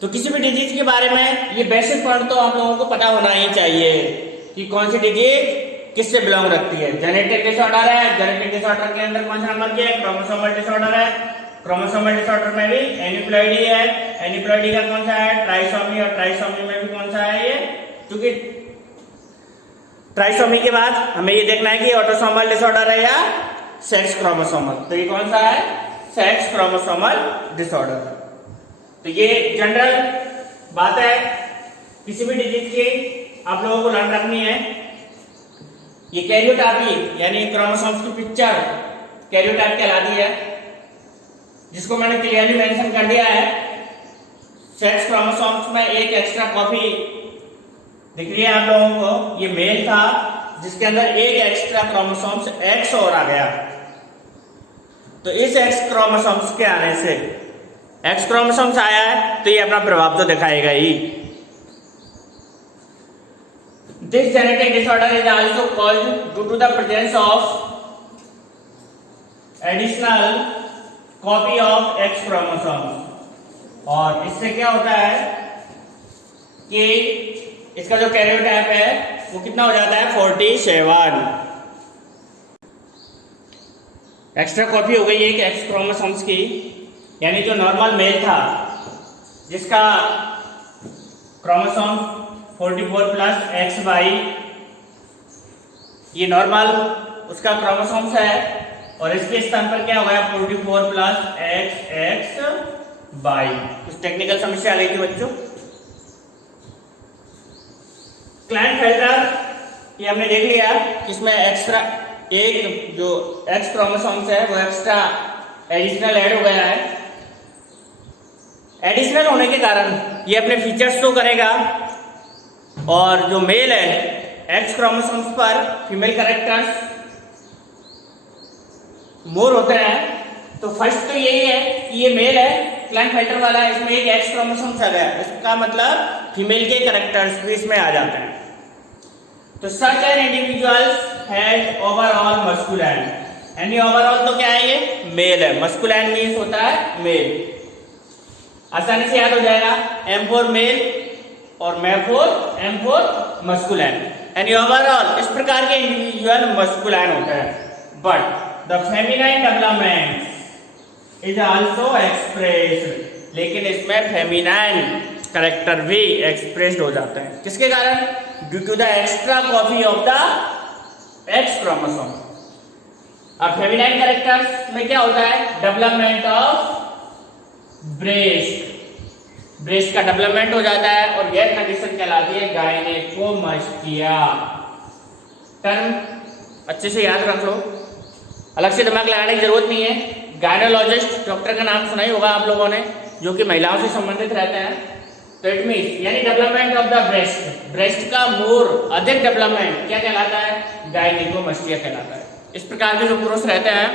तो किसी भी डिजीज के बारे में ये बेसिक पॉइंट तो आप लोगों को पता होना ही चाहिए कि कौन सी डिजीज किससे बिलोंग रखती है? जेनेटिक डिसऑर्डर है, जेनेटिक डिसऑर्डर के अंदर कौन सा नंबर के है? क्रोमोसोमल डिसऑर्डर है, क्रोमोसोमल डिसऑर्डर में भी एनिप्लॉइडी है, एनिप्लॉइडी का कौन सा है? ट्राइसोमी, और ट्राइसोमी में भी कौन सा है ये? क्योंकि ट्राइसोमी के बाद हमें ये देखना है कि ऑटोसोमल डिसऑर्डर है या सेक्स क्रोमोसोमल, तो ये कौन सा है? Sex chromosomal disorder. तो ये जनरल बात है, किसी भी डिजीज की आप लोगों को लर्न रखनी है। ये कैरियोटाइपी यानी क्रोमोसोम्स की पिक्चर कैरियोटाइप कहलाती है, जिसको मैंने क्लियरली मेंशन कर दिया है। सेक्स क्रोमोसोम्स में एक एक्स्ट्रा कॉपी दिख रही है आप लोगों को, ये मेल था जिसके अंदर एक एक्स्ट्रा क्रोमोसोम्स एक्स और आ गया। तो इस एक्स क्रोमोसोम्स के आने से, एक्स क्रोमोसोम्स आया है तो ये अपना प्रभाव तो दिखाएगा ही। This genetic disorder is also called due to the presence of additional copy of X chromosomes. और इससे क्या होता है कि इसका जो कैरियोटाइप है वो कितना हो जाता है? 47। एक्स्ट्रा कॉपी हो गई एक एक्स क्रोमोसोम्स की, यानी जो नॉर्मल मेल था जिसका क्रोमोसोम 44 प्लस XY, ये नॉर्मल उसका क्रोमोसोम्स है, और इसके स्थान पर क्या हो गया? 44 प्लस XXY। कुछ टेक्निकल समस्या आ गई थी बच्चों। क्लाइनफेल्टर ये हमने देख लिया कि इसमें एक्स्ट्रा एक जो एक्स क्रोमोसोम्स है वो एक्स्ट्रा एडिशनल ऐड हो गया है। एडिशनल होने के कारण ये अपने फीचर्स शो करेगा, और जो मेल है एक्स क्रोमोसोम्स पर फीमेल कैरेक्टर्स मोर होते हैं। तो फर्स्ट तो यही है कि ये मेल है, क्लाइनफेल्टर वाला है, इसमें एक एक्स क्रोमोसोम्स आ गया, इसका मतलब फीमेल के कैरेक्टर्स भी इसमें आ जाते हैं। तो such an individuals has overall masculine, यानी ओवरऑल तो क्या है? ये मेल है। मस्कुलाइन मीन्स होता है मेल। आसानी से याद हो जाएगा, M फॉर मेल और M फॉर मस्कुलाइन, यानी ओवरऑल इस प्रकार के इंडिविजुअल मस्कुलाइन होते हैं। But the feminine development is also expressed, लेकिन इसमें फेमिनाइन कैरेक्टर भी एक्सप्रेस्ड हो जाते हैं। किसके कारण? Due to the extra copy of the X chromosome. अब फेमिनाइन कैरेक्टर्स में क्या होता है? डेवलपमेंट ऑफ ब्रेस्ट, ब्रेस्ट का डेवलपमेंट हो जाता है, और यह कंडीशन कहलाती है गायनेकोमास्टिया। टर्म अच्छे से याद रख लो, अलग से दिमाग लगाने की जरूरत नहीं है। गायनोलॉजिस्ट डॉक्टर का नाम सुना ही होगा आप लोगों ने, जो कि महिलाओं से संबंधित रहते हैं। तो इट मीन्स यानी development of the breast, breast का मोर अधिक डेवलपमेंट क्या कहलाता है? गायनेकोमास्टिया कहलाता है। इस प्रकार के जो पुरुष रहते हैं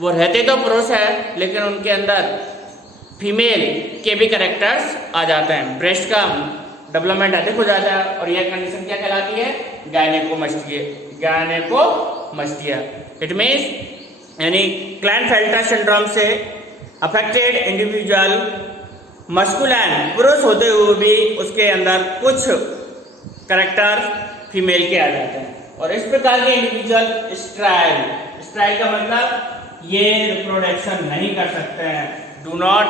वो रहते तो पुरुष है, लेकिन उनके अंदर फीमेल के भी कैरेक्टर्स आ जाते हैं, ब्रेस्ट का डेवलपमेंट अधिक हो जाता है, और यह कंडीशन क्या कहलाती है? गायनेकोमास्टिया, गायनेकोमास्टिया। इट मीन्स यानी क्लाइनफेल्टर सिंड्रोम से अफेक्टेड इंडिविजुअल मस्कुलाइन पुरुष होते हुए भी उसके अंदर कुछ कैरेक्टर फीमेल के आ जाते हैं, और इस प्रकार के इंडिविजुअल स्ट्राइल, स्ट्राइल का मतलब ये रिप्रोडक्शन नहीं कर सकते हैं, डू नॉट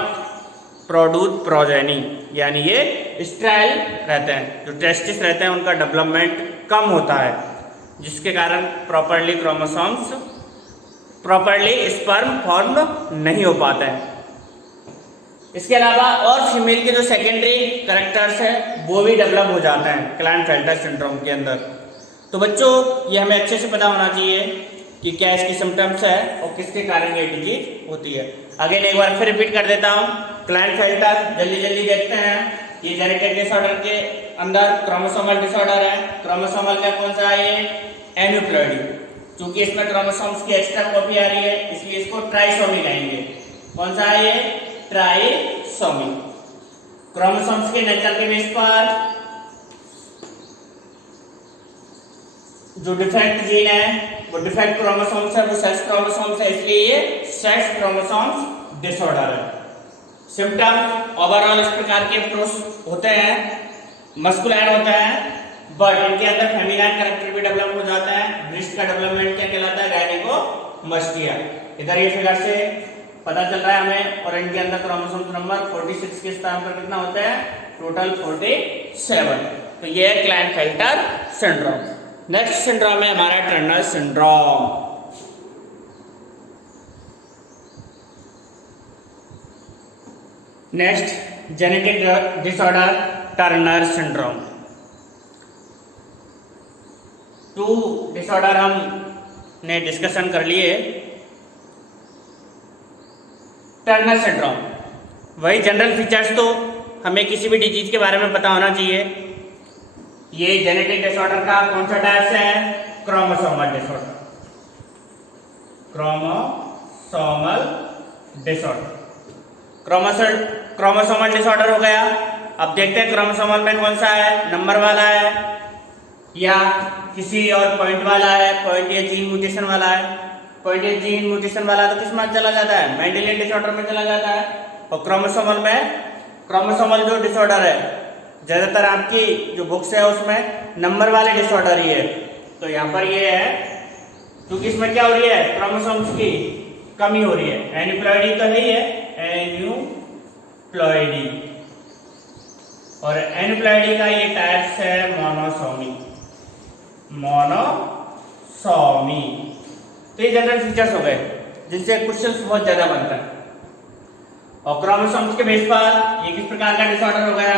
प्रोड्यूस प्रोजेनी, यानी ये स्ट्राइल रहते हैं। जो टेस्टिस रहते हैं उनका डेवलपमेंट कम होता है, जिसके कारण properly chromosomes, properly sperm form नहीं हो पाते हैं। इसके अलावा और फीमेल के जो सेकेंडरी कैरेक्टर्स हैं वो भी डेवलप हो जाते हैं क्लाइनफेल्टर सिंड्रोम के अंदर। तो बच्चों ये हमें अच्छे से पता होना चाहिए कि क्या इसकी सिम्टम्स है और किसके कारण ये डिजीज होती है। अगेन एक बार फिर रिपीट कर देता हूँ, क्लाइनफेल्टर जल्दी जल्दी देखते हैं। ये जेनेटिक डिसऑर्डर के अंदर क्रोमोसोमल डिसऑर्डर है। क्रोमोसोमल का कौन सा है? ये एन्यूप्लॉइडी। चूंकि इसमें क्रोमोसोम्स की एक्स्ट्रा कॉपी आ रही है इसलिए इसको ट्राइसोमी कहेंगे। कौन सा है ये? ट्राइसोमी। क्रोमोसोम्स के नेचर के बेस पर जो डिफेक्ट जीन है वो डिफेक्ट क्रोमोसोम्स है, वो सेक्स क्रोमोसोम्स है, इसलिए ये सेक्स क्रोमोसोम्स डिसऑर्डर है। सिम्टम ओवरऑल इस प्रकार के पुरुष होते हैं, मस्कुलाइन होते हैं, बट इनके अंदर फेमिनाइन कैरेक्टर भी डेवलप हो जाता है। ब्रेस्ट का डेवलपमेंट क्या कहलाता है? गायनेकोमास्टिया। इधर ये फिगर से पता चल रहा है हमें। और इनके अंदर क्रोमोसोम नंबर 46 के स्थान पर कितना होता है? टोटल 47। तो ये है क्लाइनफेल्टर सिंड्रोम। नेक्स्ट सिंड्रोम है हमारा Turner syndrome. Next genetic disorder Turner syndrome. 2 disorder हमने डिस्कशन कर लिए। टर्नर सिंड्रोम, वही जनरल फीचर्स तो हमें किसी भी डिजीज के बारे में पता होना चाहिए। ये जेनेटिक डिसऑर्डर का कौन सा टाइप है? Chromosomal disorder. Chromosomal disorder, chromosomal disorder हो गया। अब देखते हैं क्रोमोसोमल में कौन सा है, नंबर वाला है या किसी और पॉइंट वाला है, पॉइंट या जीन म्यूटेशन वाला है। पॉइंट या जीन म्यूटेशन वाला तो किस में चला जाता है? मेंडेलियन डिसऑर्डर में चला जाता है। और क्रोमोसोमल में, क्रोमोसोमल जो डिसऑर्डर है ज्यादातर आपकी जो बुक्स है उसमें नंबर वाले डिसऑर्डर ही है। तो यहाँ पर ये है क्योंकि इसमें क्या हो रही है? क्रोमोसोम्स की कमी हो रही है। एन्यूप्लॉइडी तो है ही है, एन्यूप्लॉइडी। और एन्यूप्लॉइडी का ये टाइप्स है मोनोसोमी। मोनोसोमी। तो ये जनरल फीचर्स हो गए जिनसे क्वेश्चंस बहुत ज्यादा बनता है। और क्रोमोसोम्स के बेस पर ये किस प्रकार का डिसऑर्डर हो गया?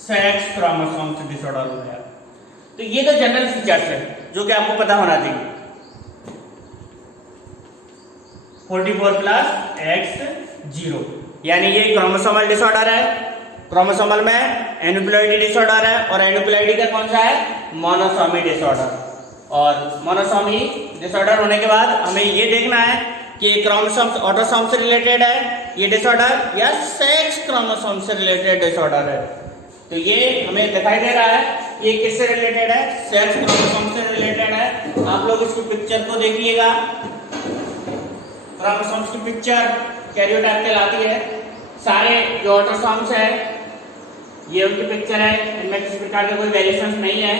सेक्स क्रोमोसोम्स डिसऑर्डर हो गया। तो ये तो जनरल फीचर्स है जो कि आपको पता होना चाहिए। 44 + X 0 यानी ये क्रोमोसोमल डिसऑर्डर है। क्रोमोसोमल में एन्यूप्लॉइडी डिसऑर्डर है और एन्यूप्लॉइडी का कौन सा है? Monosomy disorder. और मोनोसोमी डिसऑर्डर होने के बाद हमें ये देखना है कि क्रोमोसोम्स ऑटोसोम से रिलेटेड है ये डिसऑर्डर या सेक्स क्रोमोसोम से रिलेटेड डिसऑर्डर है। तो ये हमें दिखाई दे रहा है ये किससे रिलेटेड है? सेक्स क्रोमोसोम से रिलेटेड है। आप लोग इसकी पिक्चर को देखिएगा। क्रोमोसोम्स की पिक्चर कैरियोटाइप कहलाती है। सारे जो ऑटोसोम्स है ये उनकी पिक्चर है, इनमें किसी प्रकार के कोई वेरिएशंस नहीं है।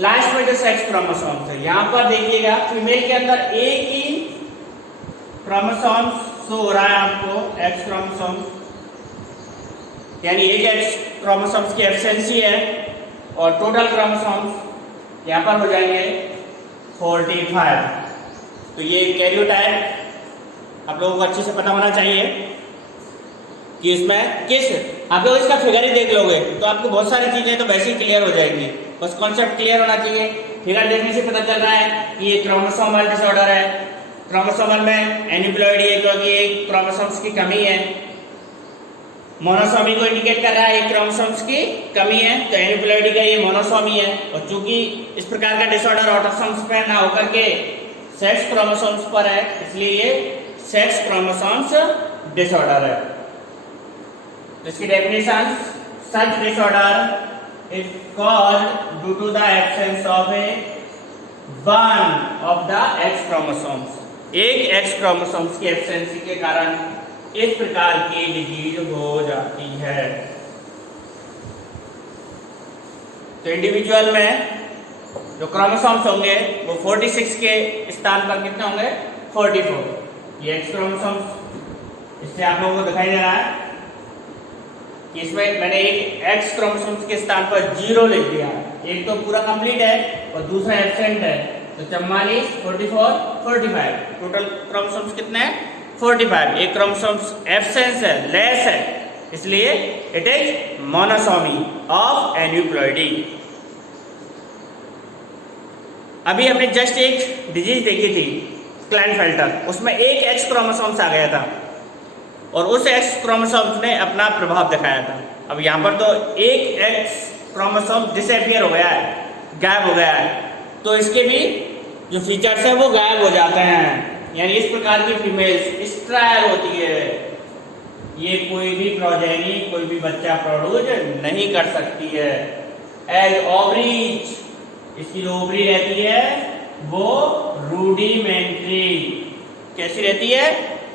लास्ट में जो सेक्स क्रोमोसोम्स है यहाँ पर देखिएगा फीमेल के अंदर एक ही क्रोमोसोम्स शो हो रहा है आपको, एक्स क्रोमोसोम, यानी एक एक्स क्रोमोसोम्स की एब्सेंसी है। और टोटल क्रोमोसोम्स यहाँ पर हो जाएंगे 45। तो ये कैरियोटाइप आप लोगों को अच्छे से पता होना चाहिए कि इसमें किस, आप लोग इसका फिगर ही देख लोगे तो आपको बहुत सारी चीजें तो वैसे ही क्लियर हो जाएंगी। बस कॉन्सेप्ट क्लियर होना चाहिए। फिगर देखने से पता चल रहा है कि ये क्रोमोसोमल डिसऑर्डर है। क्रोमोसोमल में एन्यूप्लॉइडी है क्योंकि एक क्रोमोसोम्स की कमी है। मोनोसोमी को इंडिकेट कर रहा है एक क्रोमोसोम्स की कमी है, तो एन्यूप्लॉइडी का ये मोनोसोमी है। और चूंकि इस प्रकार का डिसऑर्डर ऑटोसोम्स पर ना होकर के सेक्स क्रोमोसोम्स पर है इसलिए ये सेक्स क्रोमोसोम्स डिसऑर्डर है। इसकी definition, such disorder is called due to the absence of one of the X chromosomes. एक एक्स क्रोमोसोम्स की एब्सेंसी के कारण इस प्रकार की डिजीज हो जाती है। तो इंडिविजुअल में जो क्रोमोसोम्स होंगे वो 46 के स्थान पर कितने होंगे? 44। ये एक्स क्रोमोसोम्स, इससे आप लोगों को दिखाई दे रहा है कि इसमें मैंने एक एक्स क्रोमोसोम्स के स्थान पर 0 लिख दिया। एक तो पूरा कंप्लीट है और दूसरा एब्सेंट है। तो 44, 44, 45 टोटल क्रोमोसोम्स कितने हैं? 45। एक क्रोमोसोम्स एब्सेंस है, लेस है, इसलिए it is monosomy of aneuploidy. अभी हमने जस्ट एक डिजीज देखी थी क्लाइनफेल्टर, उसमें एक एक्स क्रोमोसोम्स आ गया था और उस एक्स क्रोमोसोम्स ने अपना प्रभाव दिखाया था। अब यहाँ पर तो एक एक्स क्रोमोसोम डिसअपीयर हो गया है, गायब हो गया है, तो इसके भी जो फीचर्स है वो गायब हो जाते हैं। यानी इस प्रकार की फीमेल्स स्टेराइल होती है, ये कोई भी प्रोजेनी, कोई भी बच्चा प्रोड्यूस नहीं कर सकती है। एज ओवरीज, इसकी जो ओवरी रहती है वो रूडिमेंट्री, कैसी रहती है?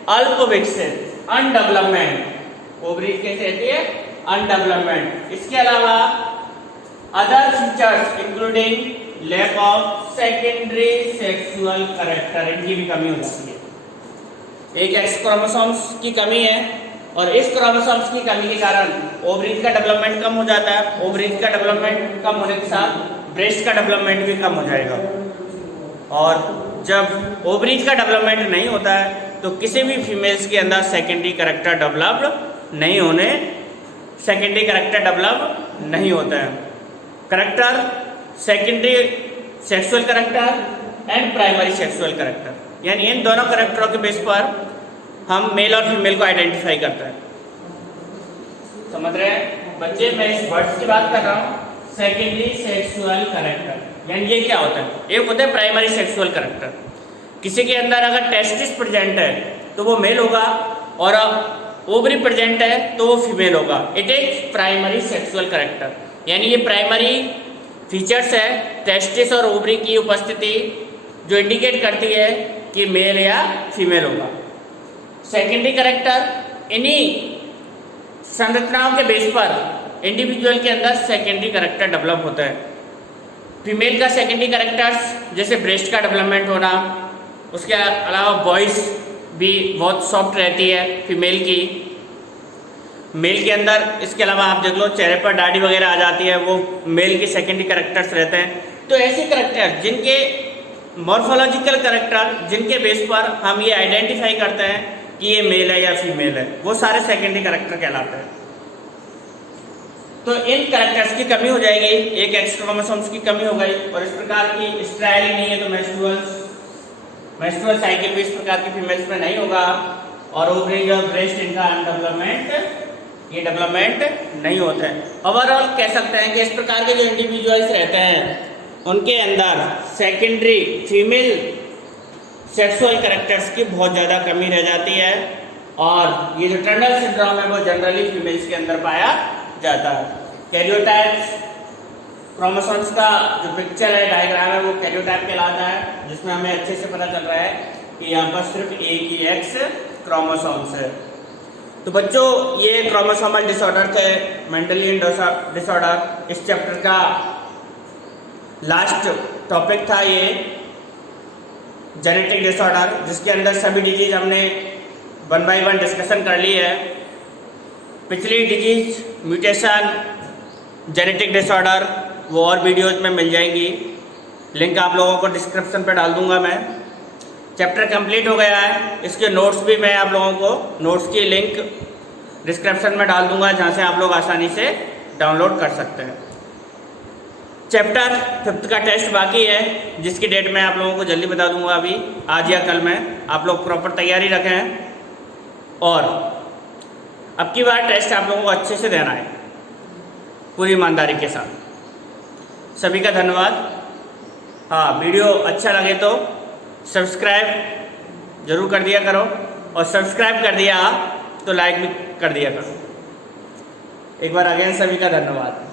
अल्प विकसित, अनडेवलपमेंट। ओवरीज कैसे रहती है? अनडेवलपमेंट। इसके अलावा other features including lack of secondary sexual character, इनकी भी कमी हो जाती है। एक एक्स क्रोमोसोम्स की कमी है और इस क्रोमोसोम्स की कमी के कारण ओवरीज का डेवलपमेंट कम हो जाता है। ओवरीज का डेवलपमेंट कम होने के साथ ब्रेस्ट का डेवलपमेंट भी कम हो जाएगा। और जब ओवरीज का डेवलपमेंट नहीं होता है तो किसी भी फीमेल्स के अंदर सेकेंडरी कैरेक्टर डेवलप नहीं होता है। Character secondary sexual character and primary sexual character, यानी इन दोनों कैरेक्टरों के बेस पर हम मेल और फीमेल को आइडेंटिफाई करते हैं। समझ रहे हैं बच्चे? मैं इस वर्ड्स की बात कर रहा हूँ, सेकेंडरी सेक्सुअल कैरेक्टर, यानी ये क्या होता है? एक होता है प्राइमरी सेक्सुअल कैरेक्टर। किसी के अंदर अगर टेस्टिस प्रेजेंट है तो वो मेल होगा और ओवरी प्रेजेंट है तो वो फीमेल होगा। It is primary sexual character, यानी ये प्राइमरी फीचर्स है टेस्टिस और ओवरी की उपस्थिति जो इंडिकेट करती है कि मेल या फीमेल होगा। सेकेंडरी कैरेक्टर इन्हीं संरचनाओं के बेस पर इंडिविजुअल के अंदर सेकेंडरी कैरेक्टर डेवलप होता है। फीमेल का सेकेंडरी कैरेक्टर्स जैसे ब्रेस्ट का डेवलपमेंट होना, उसके अलावा वॉइस भी बहुत सॉफ्ट रहती है फीमेल की। मेल के अंदर इसके अलावा आप देख लो चेहरे पर दाढ़ी वगैरह आ जाती है, वो मेल के सेकेंडरी कैरेक्टर्स रहते हैं। तो ऐसे कैरेक्टर जिनके मॉर्फोलॉजिकल कैरेक्टर जिनके बेस पर हम ये आइडेंटिफाई करते हैं कि ये मेल है या फीमेल है, वो सारे सेकेंडरी कैरेक्टर कहलाते हैं। तो इन कैरेक्टर्स की कमी हो जाएगी, एक एक्स क्रोमोसोम्स की कमी हो गई और इस प्रकार की स्ट्राइल ही नहीं है तो मेंस्ट्रुअल साइकिल भी इस प्रकार की फीमेल्स में नहीं होगा और ओवरी और ब्रेस्ट इनका डेवलपमेंट नहीं होता है। ओवरऑल कह सकते हैं कि इस प्रकार के जो इंडिविजुअल्स रहते हैं उनके अंदर सेकेंडरी फीमेल सेक्सुअल कैरेक्टर्स की बहुत ज़्यादा कमी रह जाती है और ये जो टर्नर सिंड्रोम है वो जनरली फीमेल्स के अंदर पाया जाता है। कैरियोटाइप्स क्रोमोसोम्स का जो पिक्चर है, डायग्राम है, वो कैरियोटाइप कहलाता है, जिसमें हमें अच्छे से पता चल रहा है कि यहाँ पर सिर्फ एक ही एक्स क्रोमोसोम्स है। तो बच्चों ये क्रोमोसोमल डिसऑर्डर थे, मेंडेलियन डिसऑर्डर। इस चैप्टर का लास्ट टॉपिक था ये जेनेटिक डिसऑर्डर, जिसके अंदर सभी डिजीज हमने 1 बाय 1 डिस्कशन कर ली है। पिछली डिजीज म्यूटेशन जेनेटिक डिसऑर्डर वो और वीडियोज में मिल जाएंगी, लिंक आप लोगों को डिस्क्रिप्शन पर डाल दूंगा मैं। चैप्टर कंप्लीट हो गया है, इसके नोट्स भी मैं आप लोगों को नोट्स की लिंक डिस्क्रिप्शन में डाल दूंगा जहां से आप लोग आसानी से डाउनलोड कर सकते हैं। चैप्टर 5 का टेस्ट बाकी है जिसकी डेट मैं आप लोगों को जल्दी बता दूंगा, अभी आज या कल में। आप लोग प्रॉपर तैयारी रखें और अब की बार टेस्ट आप लोगों को अच्छे से देना है पूरी ईमानदारी के साथ। सभी का धन्यवाद। हाँ, वीडियो अच्छा लगे तो सब्सक्राइब जरूर कर दिया करो और सब्सक्राइब कर दिया तो लाइक भी कर दिया करो। एक बार अगेन सभी का धन्यवाद।